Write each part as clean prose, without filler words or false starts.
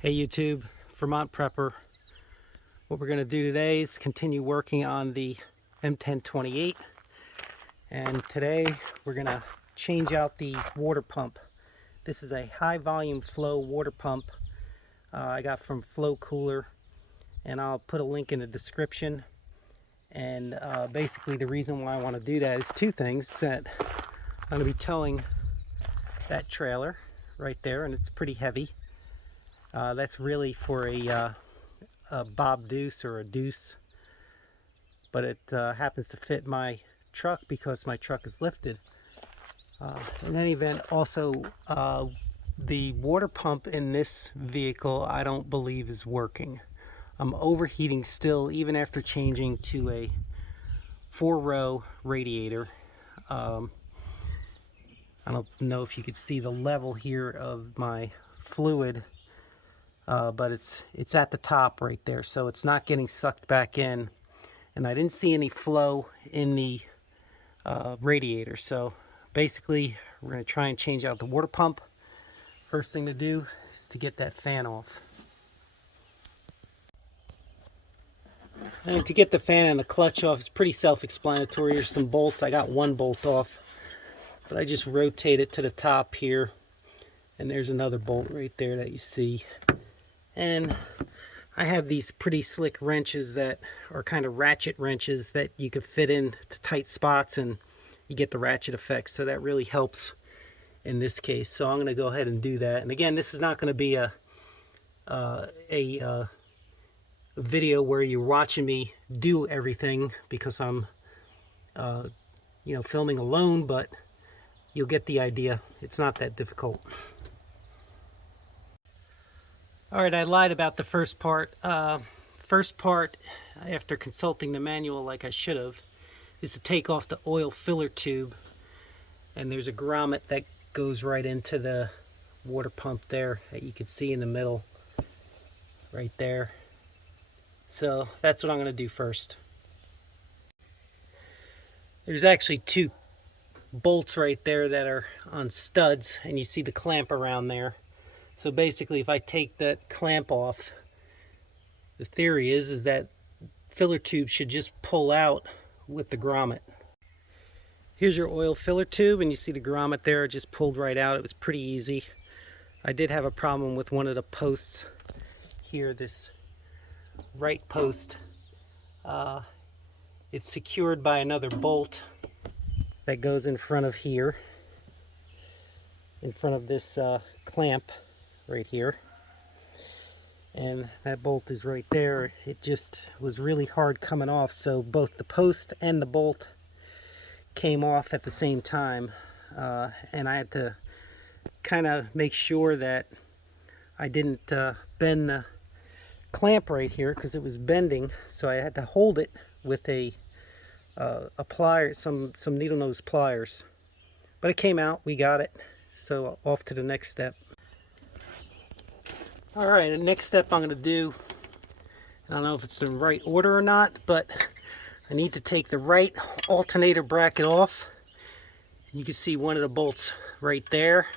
Hey YouTube, Vermont Prepper. What we're going to do today is continue working on the M1028, and today we're going to change out the water pump. This is a high volume flow water pump I got from Flow Cooler, and I'll put a link in the description. And basically the reason why I want to do that is two things. That I'm going to be towing that trailer right there, and it's pretty heavy. That's really for a bob deuce or a deuce, but it happens to fit my truck because my truck is lifted. In any event, also the water pump in this vehicle I don't believe is working. I'm overheating still even after changing to a 4-row radiator. I don't know if you could see the level here of my fluid, but it's at the top right there, so it's not getting sucked back in, and I didn't see any flow in the radiator. So basically we're going to try and change out the water pump. First thing to do is to get that fan off. And to get the fan and the clutch off, it's pretty self-explanatory. There's some bolts. I got one bolt off, but I just rotate it to the top here, and there's another bolt right there that you see. And I have these pretty slick wrenches that are kind of ratchet wrenches that you could fit in to tight spots, and you get the ratchet effect, so that really helps in this case. So I'm going to go ahead and do that. And again, this is not going to be a video where you're watching me do everything, because I'm filming alone, but you'll get the idea. It's not that difficult. Alright, I lied about the first part. First part, after consulting the manual like I should have, is to take off the oil filler tube. And there's a grommet that goes right into the water pump there that you can see in the middle, right there. So that's what I'm going to do first. There's actually two bolts right there that are on studs, and you see the clamp around there. So basically, if I take that clamp off, the theory is that filler tube should just pull out with the grommet. Here's your oil filler tube, and you see the grommet there. It just pulled right out. It was pretty easy. I did have a problem with one of the posts here, this right post. It's secured by another bolt that goes in front of here, in front of this clamp right here, and that bolt is right there. It just was really hard coming off, so both the post and the bolt came off at the same time, and I had to kind of make sure that I didn't bend the clamp right here, because it was bending, so I had to hold it with a plier, some needle nose pliers. But it came out, we got it, so off to the next step. Alright, the next step I'm going to do, I don't know if it's the right order or not, but I need to take the right alternator bracket off. You can see one of the bolts right there,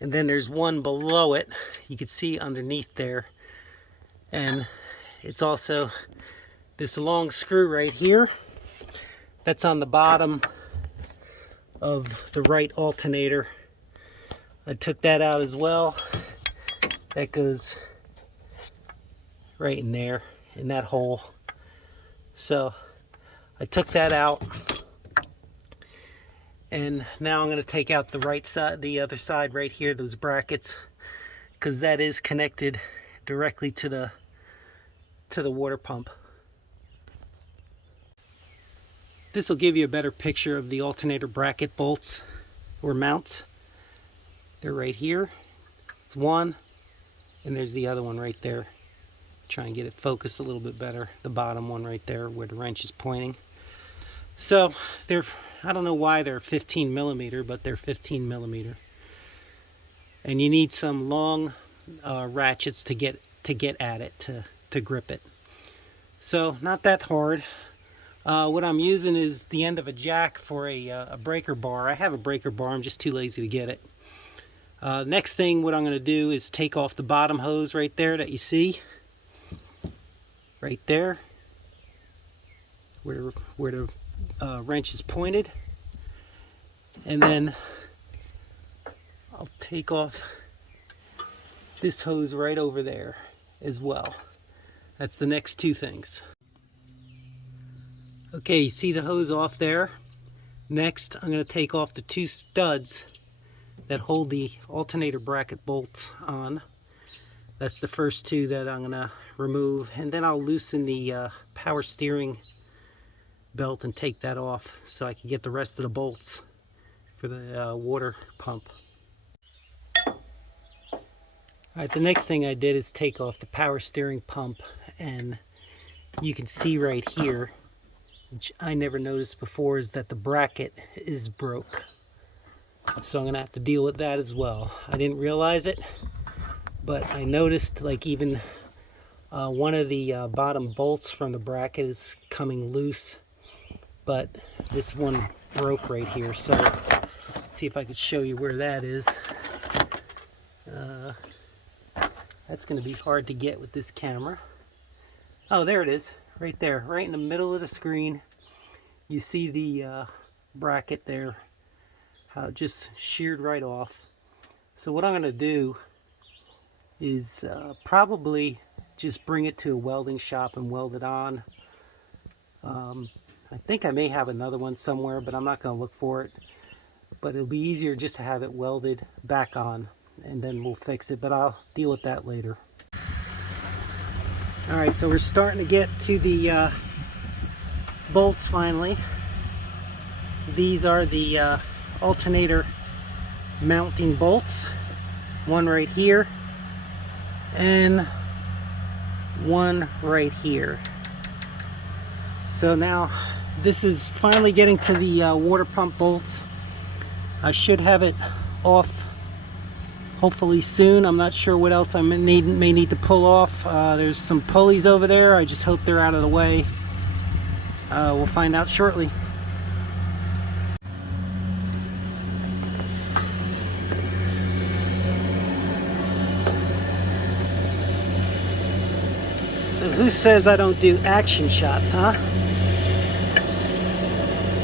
and then there's one below it, you can see underneath there. And it's also this long screw right here that's on the bottom of the right alternator. I took that out as well. That goes right in there, in that hole. So I took that out, and now I'm going to take out the right side, the other side right here, those brackets, because that is connected directly to the water pump. This will give you a better picture of the alternator bracket bolts or mounts. They're right here. It's one, and there's the other one right there. Try and get it focused a little bit better. The bottom one right there where the wrench is pointing. So they're, I don't know why they're 15 millimeter, but they're 15 millimeter. And you need some long ratchets to get at it, to grip it. So not that hard. What I'm using is the end of a jack for a breaker bar. I have a breaker bar, I'm just too lazy to get it. Next thing, what I'm going to do is take off the bottom hose right there that you see. Right there. Where the wrench is pointed. And then I'll take off this hose right over there as well. That's the next two things. Okay, you see the hose off there? Next, I'm going to take off the two studs that hold the alternator bracket bolts on. That's the first two that I'm going to remove, and then I'll loosen the power steering belt and take that off so I can get the rest of the bolts for the water pump. Alright, the next thing I did is take off the power steering pump, and you can see right here, which I never noticed before, is that the bracket is broke. So I'm going to have to deal with that as well. I didn't realize it, but I noticed like even one of the bottom bolts from the bracket is coming loose, but this one broke right here. So let's see if I could show you where that is. That's going to be hard to get with this camera. Oh, there it is, right there, right in the middle of the screen. You see the bracket there, how it just sheared right off. So what I'm going to do is probably just bring it to a welding shop and weld it on. I think I may have another one somewhere, but I'm not going to look for it. But it'll be easier just to have it welded back on, and then we'll fix it, but I'll deal with that later. Alright, so we're starting to get to the bolts finally. These are the alternator mounting bolts. One right here and one right here. So now this is finally getting to the water pump bolts. I should have it off hopefully soon. I'm not sure what else I may need to pull off. There's some pulleys over there. I just hope they're out of the way. We'll find out shortly. So who says I don't do action shots, huh?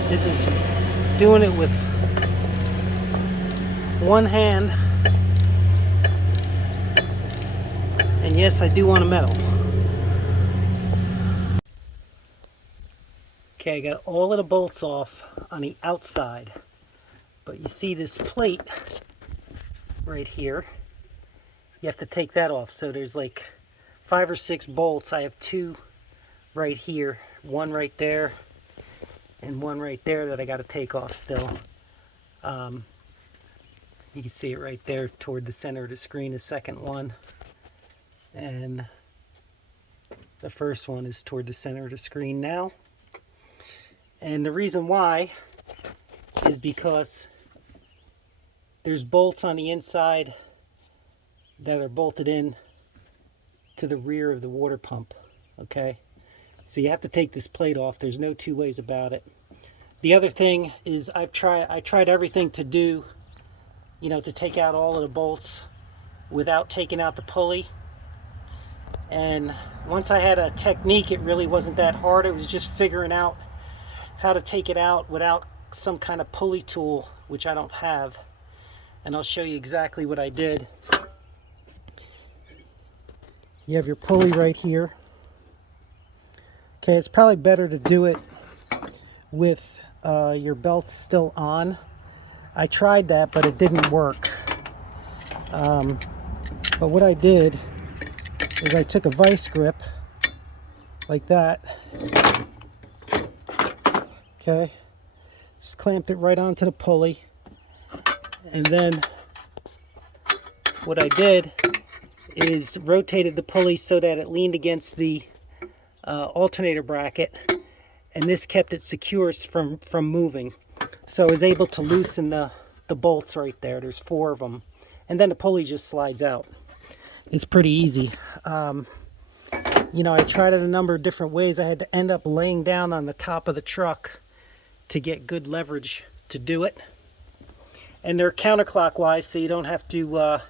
This is doing it with one hand. And yes, I do want a medal. Okay, I got all of the bolts off on the outside. But you see this plate right here. You have to take that off. So there's like 5 or 6 bolts. I have 2 right here. One right there and one right there that I got to take off still. You can see it right there toward the center of the screen, the second one. And the first one is toward the center of the screen now. And the reason why is because there's bolts on the inside that are bolted in to the rear of the water pump. Okay, so you have to take this plate off. There's no two ways about it. The other thing is I tried everything to do, you know, to take out all of the bolts without taking out the pulley. And once I had a technique, it really wasn't that hard. It was just figuring out how to take it out without some kind of pulley tool, which I don't have. And I'll show you exactly what I did. You have your pulley right here. Okay, it's probably better to do it with your belts still on. I tried that, but it didn't work. But what I did is I took a vice grip like that. Okay, just clamped it right onto the pulley, and then what I did is rotated the pulley so that it leaned against the alternator bracket, and this kept it secure from moving. So I was able to loosen the bolts right there. There's 4 of them, and then the pulley just slides out. It's pretty easy. You know, I tried it a number of different ways. I had to end up laying down on the top of the truck to get good leverage to do it. And they're counterclockwise, so you don't have to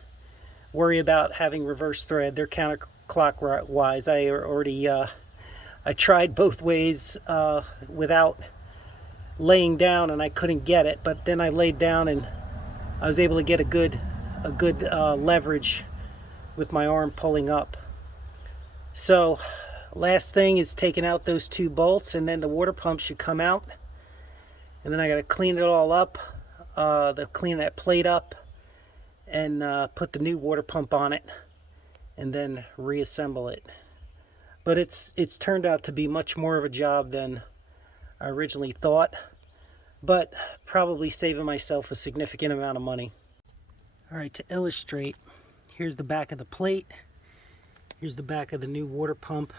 worry about having reverse thread. They're counterclockwise. I tried both ways without laying down, and I couldn't get it. But then I laid down, and I was able to get a good leverage with my arm pulling up. So last thing is taking out those two bolts, and then the water pump should come out. And then I got to clean it all up, clean that plate up, and put the new water pump on it, and then reassemble it. But it's turned out to be much more of a job than I originally thought, but probably saving myself a significant amount of money. All right, to illustrate, here's the back of the plate. Here's the back of the new water pump,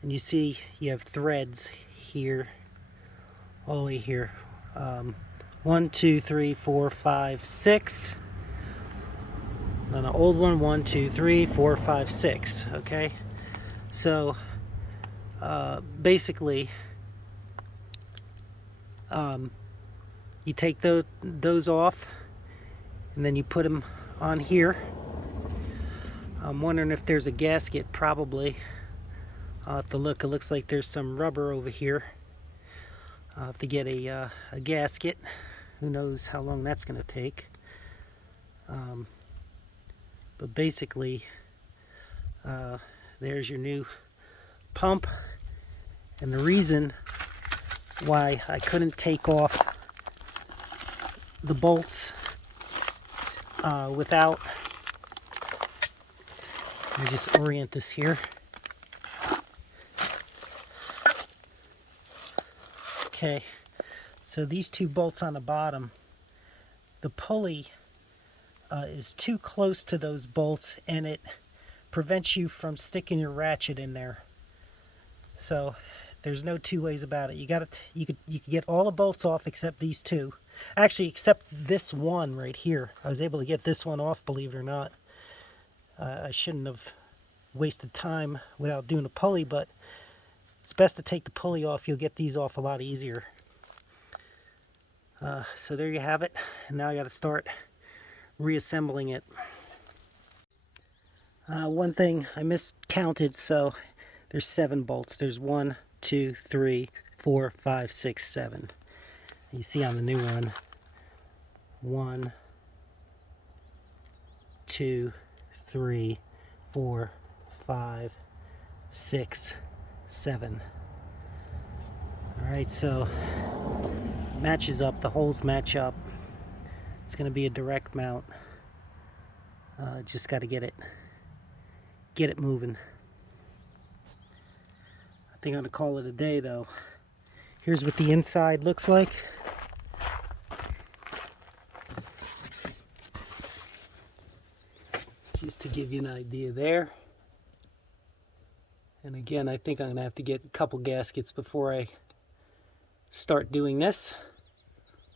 and you see you have threads here, all the way here. 1, 2, 3, 4, 5, 6. On the old one, 1, 2, 3, 4, 5, 6. Okay, so basically, you take those off, and then you put them on here. I'm wondering if there's a gasket. Probably. I'll have to look. It looks like there's some rubber over here. I'll have to get a gasket. Who knows how long that's going to take. But basically, there's your new pump. And the reason why I couldn't take off the bolts without... Let me just orient this here. Okay, so these two bolts on the bottom, the pulley is too close to those bolts, and it prevents you from sticking your ratchet in there. So there's no two ways about it. You could get all the bolts off except these two. Actually, except this one right here. I was able to get this one off, believe it or not. I shouldn't have wasted time without doing the pulley, but it's best to take the pulley off. You'll get these off a lot easier. So there you have it. And now I got to start reassembling it. One thing I miscounted, so there's 7 bolts. There's 1, 2, 3, 4, 5, 6, 7. You see on the new one, 1, 2, 3, 4, 5, 6, 7. All right, so it matches up. The holes match up. It's going to be a direct mount. Just got to get it moving. I think I'm going to call it a day, though. Here's what the inside looks like. Just to give you an idea there. And again, I think I'm going to have to get a couple gaskets before I start doing this.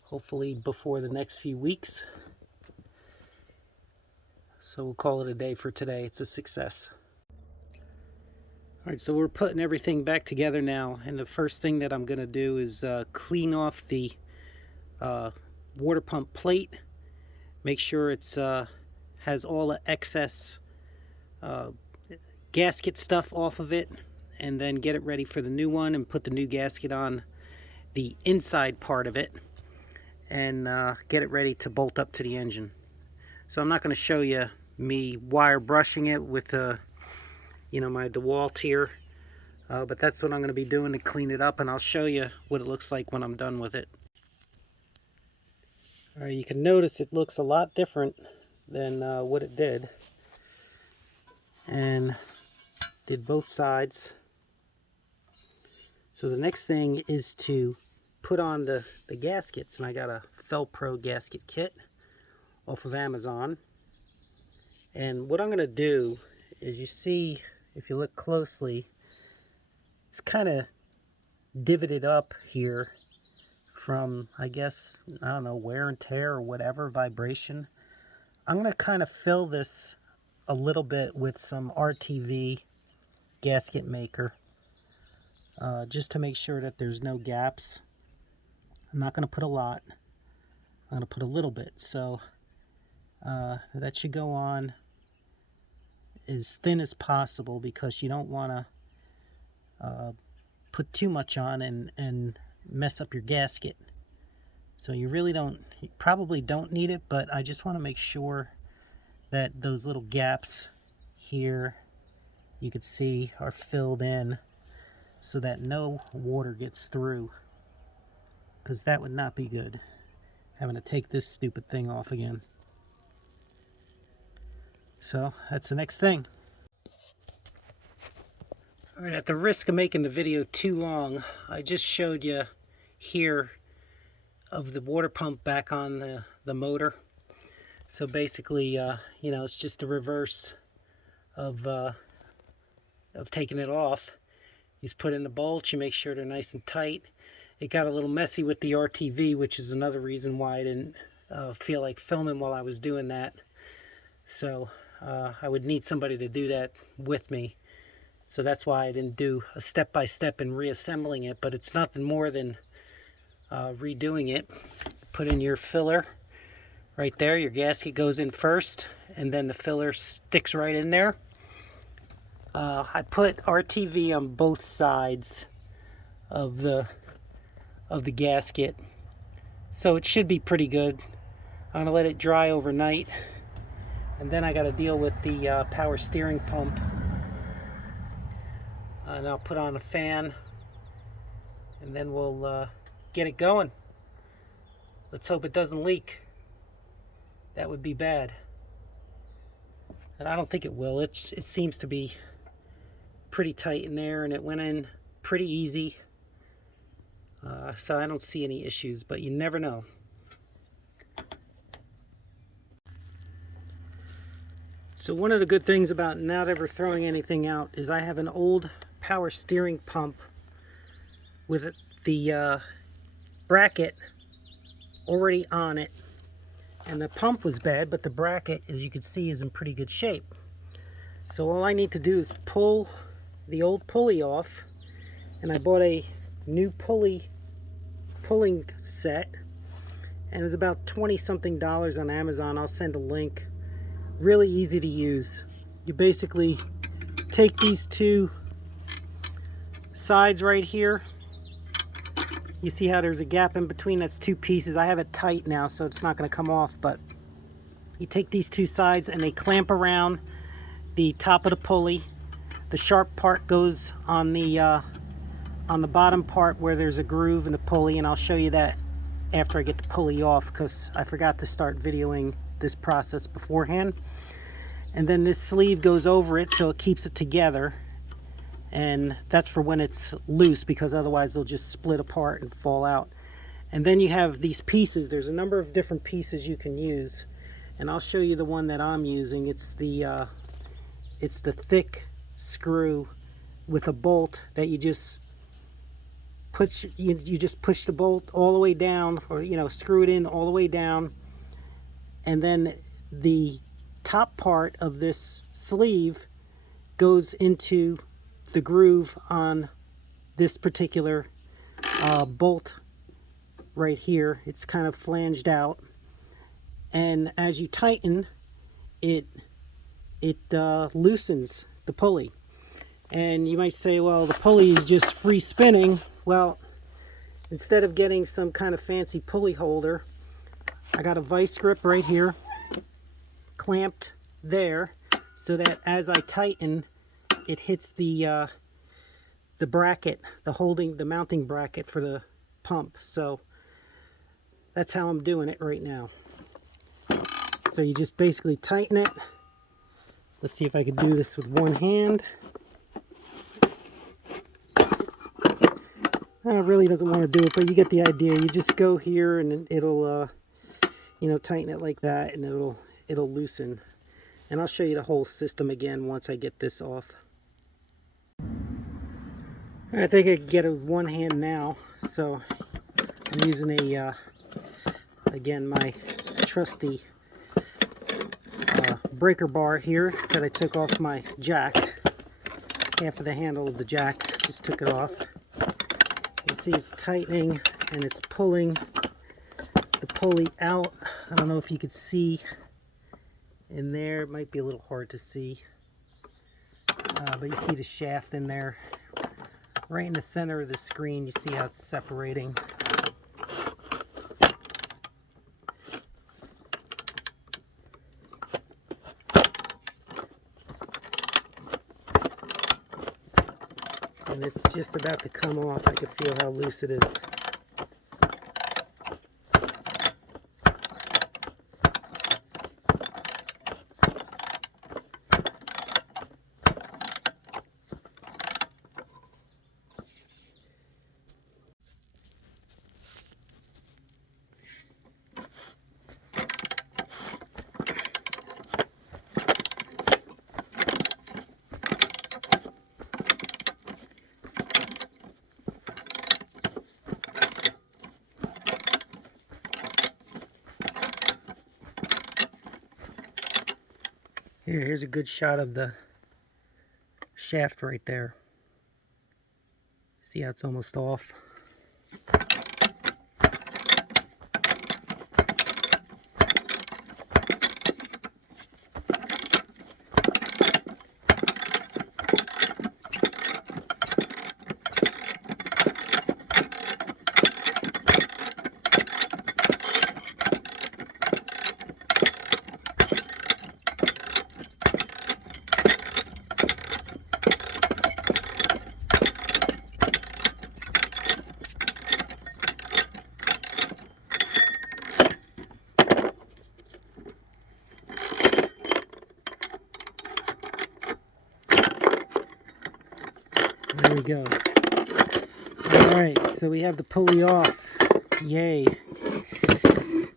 Hopefully before the next few weeks. So we'll call it a day for today. It's a success. Alright, so we're putting everything back together now. And the first thing that I'm going to do is clean off the water pump plate. Make sure it's has all the excess gasket stuff off of it, and then get it ready for the new one and put the new gasket on the inside part of it, and get it ready to bolt up to the engine. So I'm not going to show you me wire brushing it with my DeWalt here, but that's what I'm going to be doing to clean it up, and I'll show you what it looks like when I'm done with it. Alright, you can notice it looks a lot different than what it did, and did both sides. So the next thing is to put on the gaskets, and I got a Felpro gasket kit off of Amazon. And what I'm going to do is, you see, if you look closely, it's kind of divoted up here from, I guess, I don't know, wear and tear or whatever, vibration. I'm going to kind of fill this a little bit with some RTV gasket maker, just to make sure that there's no gaps. I'm not going to put a lot. I'm going to put a little bit. So that should go on as thin as possible, because you don't want to put too much on and mess up your gasket. So you probably don't need it, but I just want to make sure that those little gaps here, you could see, are filled in so that no water gets through, because that would not be good, having to take this stupid thing off again. So that's the next thing. All right, at the risk of making the video too long, I just showed you here of the water pump back on the motor. So basically, you know, it's just the reverse of taking it off. You just put in the bolts, you make sure they're nice and tight. It got a little messy with the RTV, which is another reason why I didn't feel like filming while I was doing that. So I would need somebody to do that with me. So that's why I didn't do a step-by-step in reassembling it, but it's nothing more than redoing it. Put in your filler right there. Your gasket goes in first, and then the filler sticks right in there. I put RTV on both sides of the gasket, so it should be pretty good. I'm gonna let it dry overnight, and then I got to deal with the power steering pump, and I'll put on a fan, and then we'll get it going. Let's hope it doesn't leak. That would be bad, and I don't think it will. It seems to be pretty tight in there, and it went in pretty easy, so I don't see any issues, but you never know. So one of the good things about not ever throwing anything out is I have an old power steering pump with the bracket already on it, and the pump was bad, but the bracket, as you can see, is in pretty good shape. So all I need to do is pull the old pulley off, and I bought a new pulling set, and it was about $20-something on Amazon. I'll send a link. Really easy to use. You basically take these two sides right here. You see how there's a gap in between? That's two pieces. I have it tight now, so it's not going to come off, but you take these two sides and they clamp around the top of the pulley. The sharp part goes on the bottom part where there's a groove in the pulley, and I'll show you that after I get the pulley off, because I forgot to start videoing this process beforehand. And then this sleeve goes over it, so it keeps it together, and that's for when it's loose, because otherwise they'll just split apart and fall out. And then you have these pieces. There's a number of different pieces you can use, and I'll show you the one that I'm using. It's the thick screw with a bolt that you just push. You just push the bolt all the way down, or screw it in all the way down, and then the top part of this sleeve goes into the groove on this particular bolt right here. It's kind of flanged out, and as you tighten it, loosens the pulley. And you might say, well, the pulley is just free spinning. Well, instead of getting some kind of fancy pulley holder, I got a vice grip right here clamped there, so that as I tighten, it hits the bracket, the mounting bracket for the pump. So that's how I'm doing it right now. So you just basically tighten it. Let's see if I can do this with one hand. It really doesn't want to do it, but you get the idea. You just go here, and it'll tighten it like that, and it'll loosen. And I'll show you the whole system again once I get this off. I think I can get it with one hand now, so I'm using again my trusty breaker bar here that I took off my jack. Half of the handle of the jack, just took it off. You see it's tightening, and it's pulling the pulley out. I don't know if you could see in there. It might be a little hard to see. But you see the shaft in there. Right in the center of the screen, you see how it's separating. And it's just about to come off. I can feel how loose it is. Here's a good shot of the shaft right there. See how it's almost off? There we go. Alright, so we have the pulley off. Yay.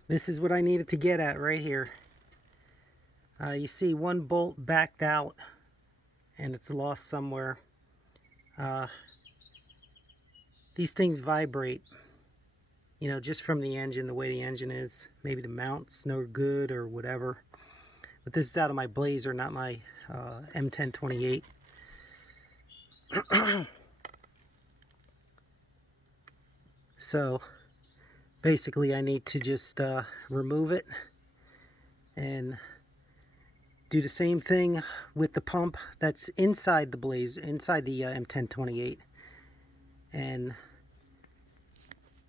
This is what I needed to get at right here. You see one bolt backed out and it's lost somewhere. These things vibrate, you know, just from the engine, the way the engine is. Maybe the mount's no good or whatever. But this is out of my Blazer, not my M1028. So basically I need to just remove it and do the same thing with the pump that's inside the Blazer, inside the M1028, and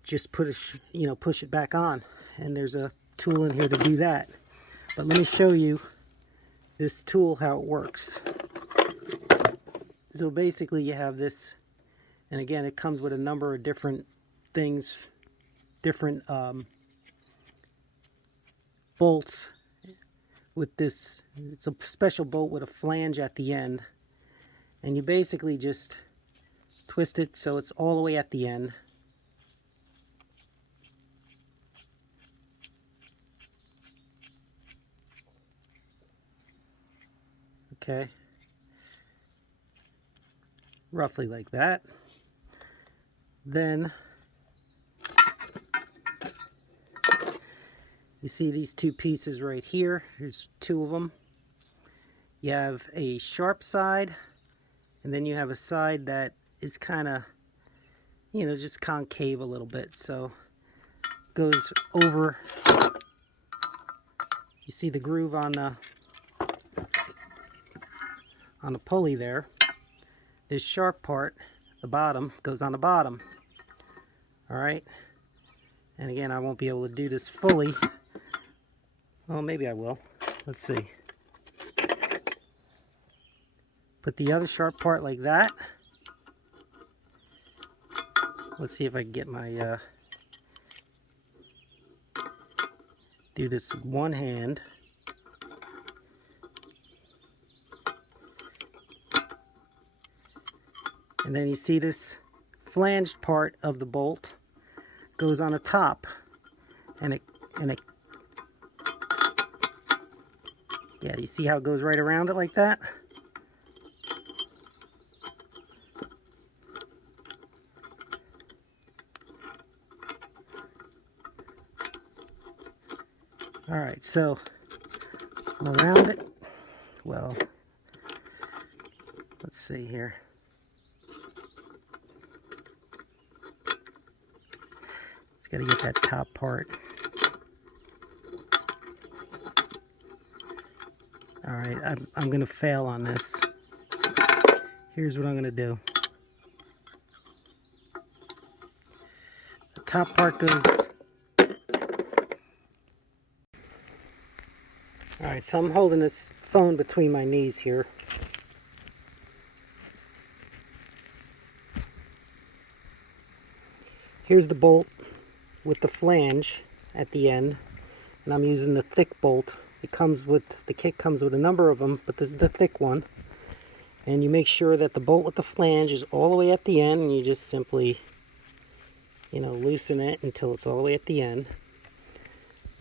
just push it back on. And there's a tool in here to do that. But let me show you this tool, how it works. So basically you have this, and again it comes with a number of different things, different bolts with this. It's a special bolt with a flange at the end, and you basically just twist it so it's all the way at the end. Okay, roughly like that. Then you see these two pieces right here. There's two of them. You have a sharp side, and then you have a side that is kind of, you know, just concave a little bit. So it goes over. You see the groove on the pulley there. This sharp part, the bottom, goes on the bottom. All right. And again, I won't be able to do this fully. Well, maybe I will. Let's see. Put the other sharp part like that. Let's see if I can get my do this with one hand. And then you see this flanged part of the bolt goes on the top, and it yeah, you see how it goes right around it like that? All right, so around it, well, let's see here. Got to get that top part. Alright, I'm going to fail on this. Here's what I'm going to do. The top part goes... Alright, so I'm holding this phone between my knees here. Here's the bolt with the flange at the end, and I'm using the thick bolt. The kit comes with a number of them, but this is the thick one. And you make sure that the bolt with the flange is all the way at the end, and you just simply, loosen it until it's all the way at the end.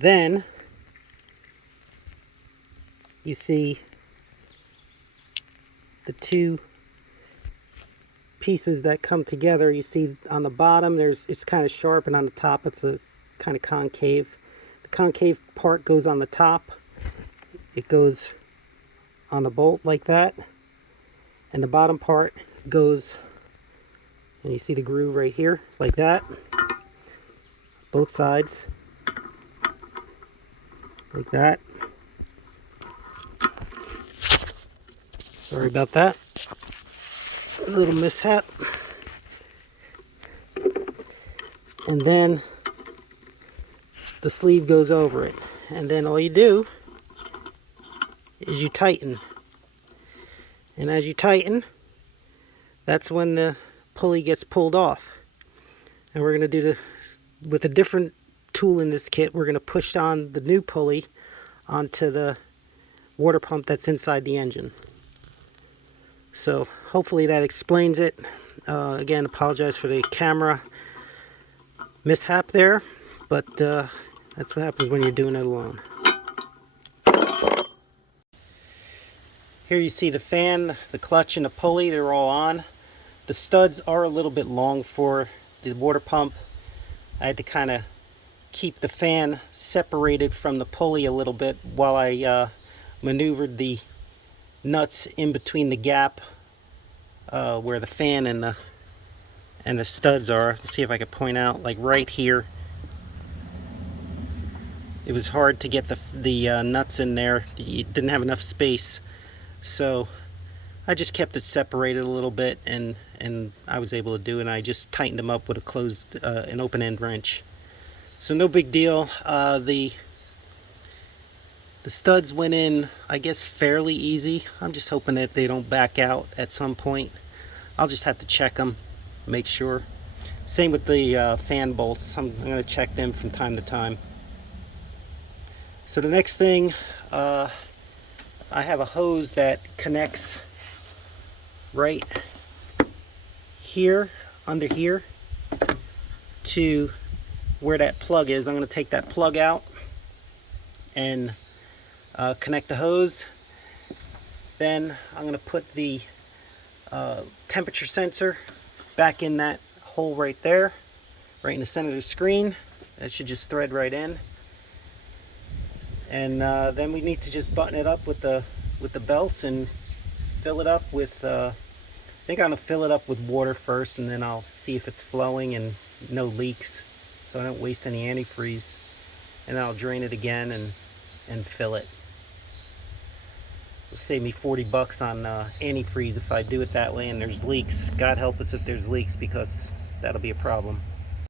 Then you see the two pieces that come together. You see on the bottom it's kind of sharp, and on the top it's a kind of concave. The concave part goes on the top. It goes on the bolt like that, and the bottom part goes, and you see the groove right here like that, both sides like that. Sorry about that, a little mishap. And then the sleeve goes over it, and then all you do is you tighten. And as you tighten, that's when the pulley gets pulled off. And we're going to do with a different tool in this kit, we're going to push on the new pulley onto the water pump that's inside the engine. So hopefully that explains it. Again, apologize for the camera mishap there, but that's what happens when you're doing it alone. Here you see the fan, the clutch, and the pulley. They're all on. The studs are a little bit long for the water pump. I had to kind of keep the fan separated from the pulley a little bit while I maneuvered the nuts in between the gap where the fan and the studs are. Let's see if I could point out, like right here. It was hard to get the nuts in there. You didn't have enough space. So I just kept it separated a little bit, and I was able to do it. And I just tightened them up with an open end wrench. So no big deal. The studs went in, I guess, fairly easy. I'm just hoping that they don't back out at some point. I'll just have to check them, make sure. Same with the fan bolts. I'm going to check them from time to time. So the next thing, I have a hose that connects right here, under here, to where that plug is. I'm going to take that plug out and connect the hose. Then I'm going to put the temperature sensor back in that hole right there, right in the center of the screen. That should just thread right in. And then we need to just button it up with the belts and fill it up with, I think I'm going to fill it up with water first, and then I'll see if it's flowing and no leaks, so I don't waste any antifreeze. And then I'll drain it again and fill it. It'll save me 40 bucks on antifreeze if I do it that way and there's leaks. God help us if there's leaks, because that'll be a problem.